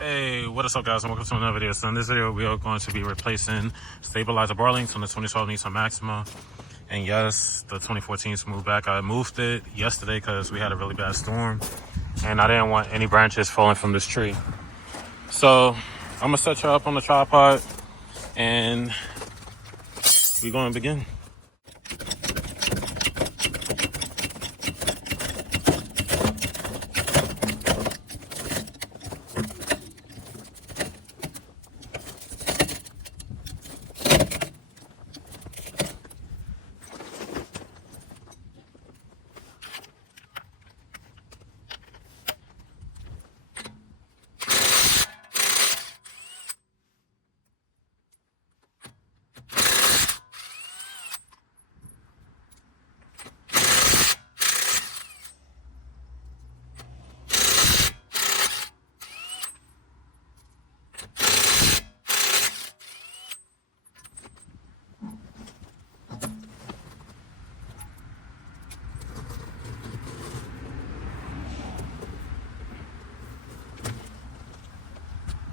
Hey, what is up, guys, and welcome to another video. So in this video we are going to be replacing stabilizer bar links on the 2012 Nissan Maxima. And yes, the 2014's moved back. I moved it yesterday because we had a really bad storm and I didn't want any branches falling from this tree. So I'm gonna set you up on the tripod and we're going to begin.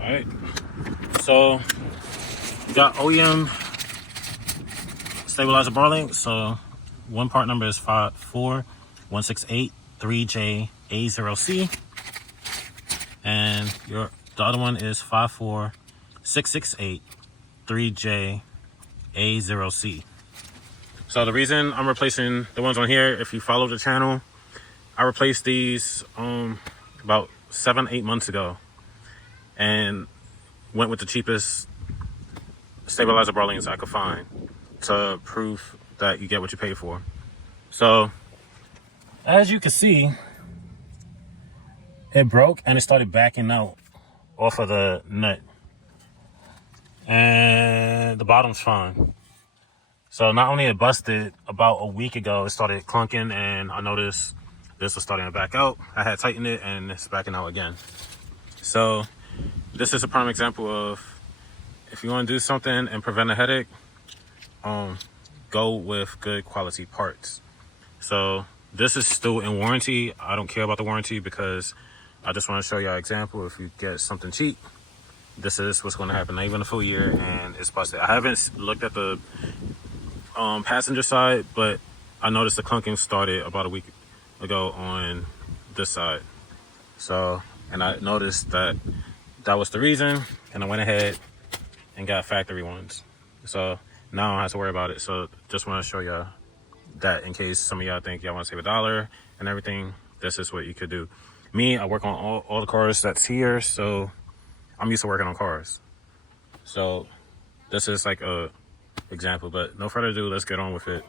Alright, so you got OEM stabilizer bar link. So one part number is 54168-3J-A0C, and the other one is 54668-3J-A0C. So the reason I'm replacing the ones on here, if you follow the channel, I replaced these about 7-8 months ago and went with the cheapest stabilizer bar links I could find to prove that you get what you pay for. So as you can see, it broke and it started backing out off of the nut, and the bottom's fine. So not only it busted, about a week ago it started clunking and I noticed this was starting to back out. I had tightened it and it's backing out again. So this is a prime example of, if you want to do something and prevent a headache, go with good quality parts. So this is still in warranty. I don't care about the warranty because I just want to show you an example. If you get something cheap, this is what's going to happen. Not even a full year and it's busted. I haven't looked at the passenger side, but I noticed the clunking started about a week ago on this side. So, and I noticed that was the reason, and I went ahead and got factory ones. So now I don't have to worry about it. So just want to show y'all that in case some of y'all think y'all want to save $1 and everything, this is what you could do. Me, I work on all the cars that's here, so I'm used to working on cars. So this is like a example, but no further ado, let's get on with it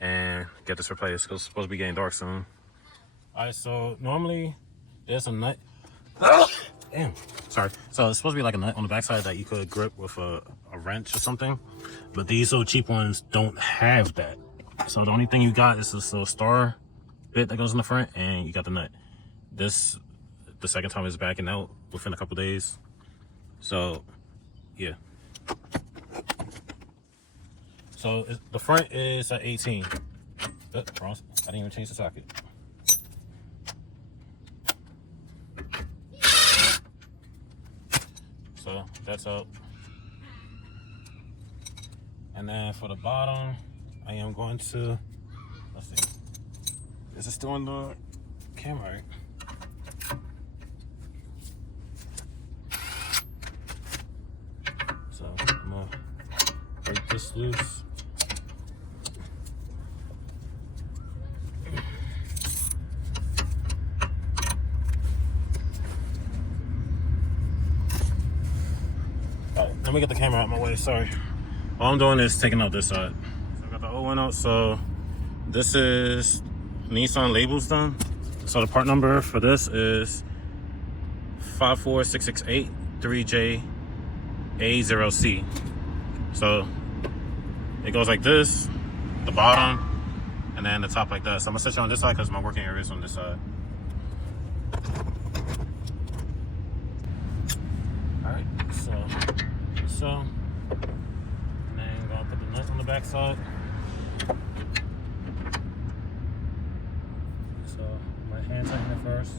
and get this replaced because it's supposed to be getting dark soon. All right, so normally there's a nut. Damn, sorry. So it's supposed to be like a nut on the backside that you could grip with a wrench or something, but these little cheap ones don't have that. So the only thing you got is this little star bit that goes in the front, and you got the nut. This, the second time, is backing out within a couple days. So yeah. So the front is at 18. I didn't even change the socket. So that's up. And then for the bottom, I am going to, let's see, is it still on the camera, right? So I'm gonna break this loose. Let me get the camera out of my way, sorry. All I'm doing is taking out this side. So I got the old one out. So this is Nissan labels done. So the part number for this is 54668-3J-A0C. So it goes like this, the bottom, and then the top like that. So I'm gonna set you on this side because my working area is on this side. All right, so, and then I'm gonna put the nut on the back side. So my hand tighten it first.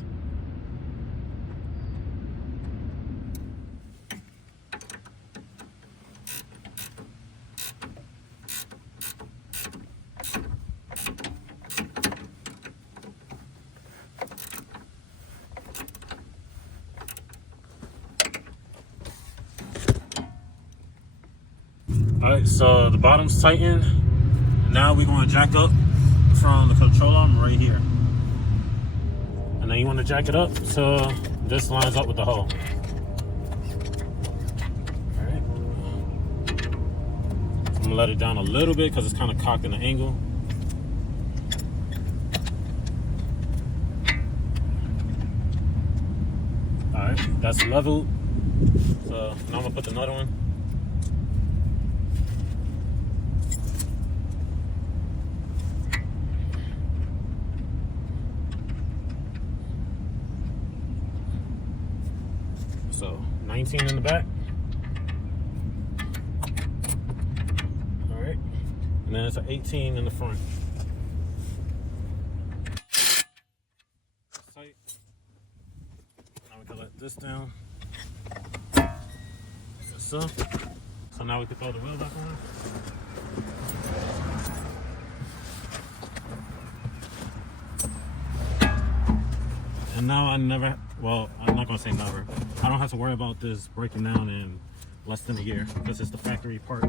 right, so the bottom's tightened. Now we're going to jack up from the control arm right here. And then you want to jack it up so this lines up with the hole. Alright. I'm going to let it down a little bit because it's kind of cocked in an angle. Alright, that's leveled. So now I'm going to put the nut on. So 19 in the back. All right. And then it's an 18 in the front. Tight. Now we can let this down. Like so. So now we can throw the wheel back on. And now I'm not gonna say never. I don't have to worry about this breaking down in less than a year because it's the factory part.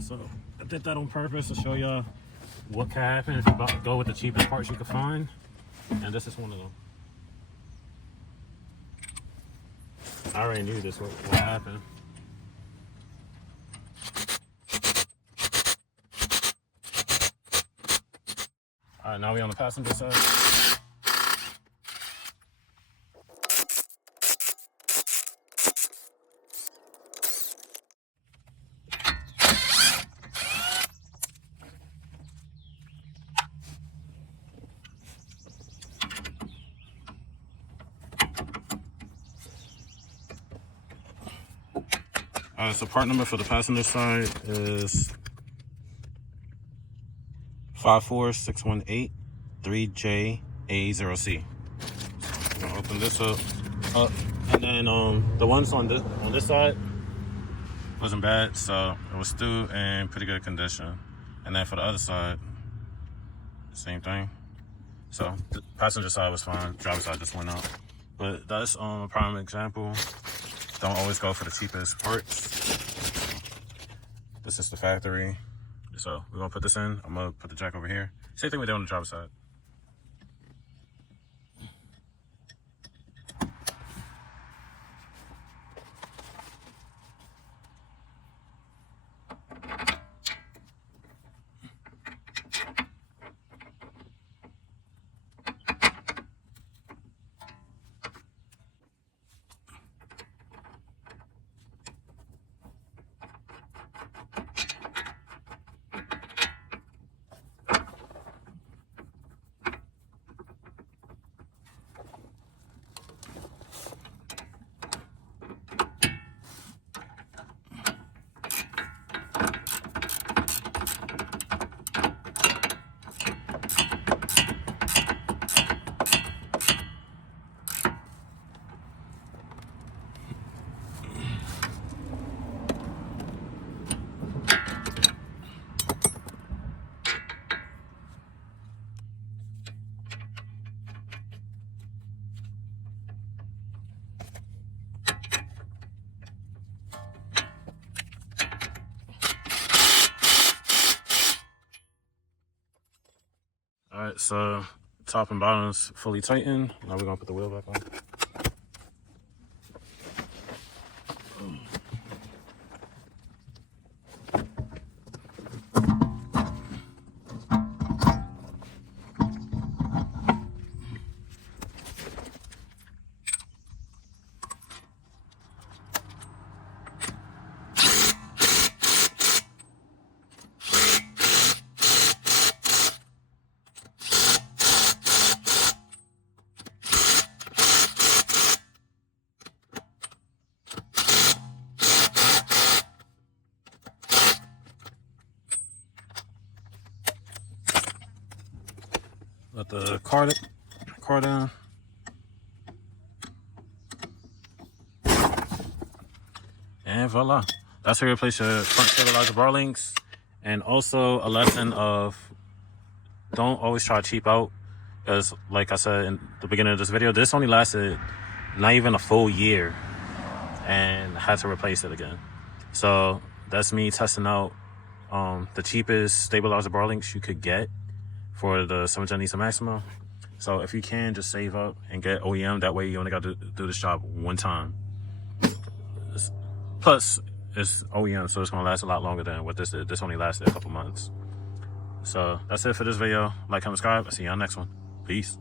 So I did that on purpose to show y'all what can happen if you go with the cheapest parts you can find. And this is one of them. I already knew this would happen. All right, now we're on the passenger side. So part number for the passenger side is 54618-3JA0C. I'm gonna open this up, and then the ones on this side wasn't bad, so it was still in pretty good condition. And then for the other side, same thing. So the passenger side was fine, driver side just went out. But that's a prime example. Don't always go for the cheapest parts. This is the factory. So we're gonna put this in. I'm gonna put the jack over here. Same thing we did on the driver's side. All right, so top and bottom is fully tightened. Now we're gonna put the wheel back on. Let the car down. And voila. That's how you replace your front stabilizer bar links. And also a lesson of don't always try to cheap out. Because like I said in the beginning of this video, this only lasted not even a full year and I had to replace it again. So that's me testing out the cheapest stabilizer bar links you could get for the 7th gen Nissan Maxima. So if you can, just save up and get OEM. That way you only got to do this job one time. Plus, it's OEM, so it's going to last a lot longer than what this did. This only lasted a couple months. So that's it for this video. Like, comment, subscribe. I'll see you on the next one. Peace.